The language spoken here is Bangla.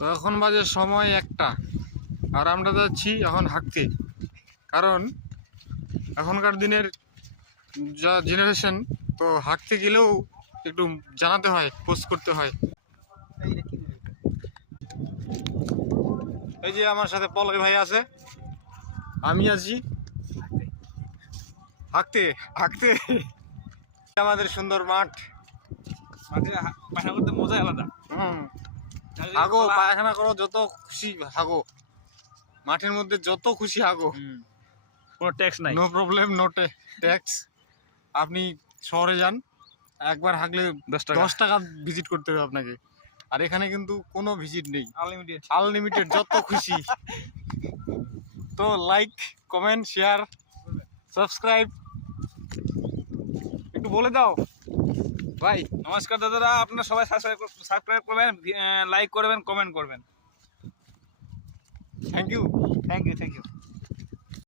তো এখন বাজে সময় 1টা, আর আমরা যাচ্ছি এখন হাঁটতে। কারণ এখনকার দিনের যা জেনারেশন, তো হাঁটতে গেলেও একটু জানাতে হয়, পোস্ট করতে হয়। এই যে আমার সাথে পলয় ভাই আছে, আমি আছি হাঁটতে হাঁটতে। আমাদের সুন্দর মাঠ, মাঠে পায়খানা করতে মজাই আলাদা। হাগো পায়খানা করো যত খুশি হাগো, মাঠের মধ্যে যত খুশি হাগো, কোনো ট্যাক্স নাই। No problem, no tax. আপনি শহরে যান, একবার হাগলে 10 টাকা ভিজিট করতে হবে আপনাকে। আর এখানে কিন্তু কোনো ভিজিট নেই, আনলিমিটেড। আনলিমিটেড যত খুশি। তো লাইক, কমেন্ট, শেয়ার, সাবস্ক্রাইব একটু বলে দাও ভাই। নমস্কার দাদারা, আপনারা সবাই সাবস্ক্রাইব করবেন, লাইক করবেন, কমেন্ট করবেন। Thank you. Thank you.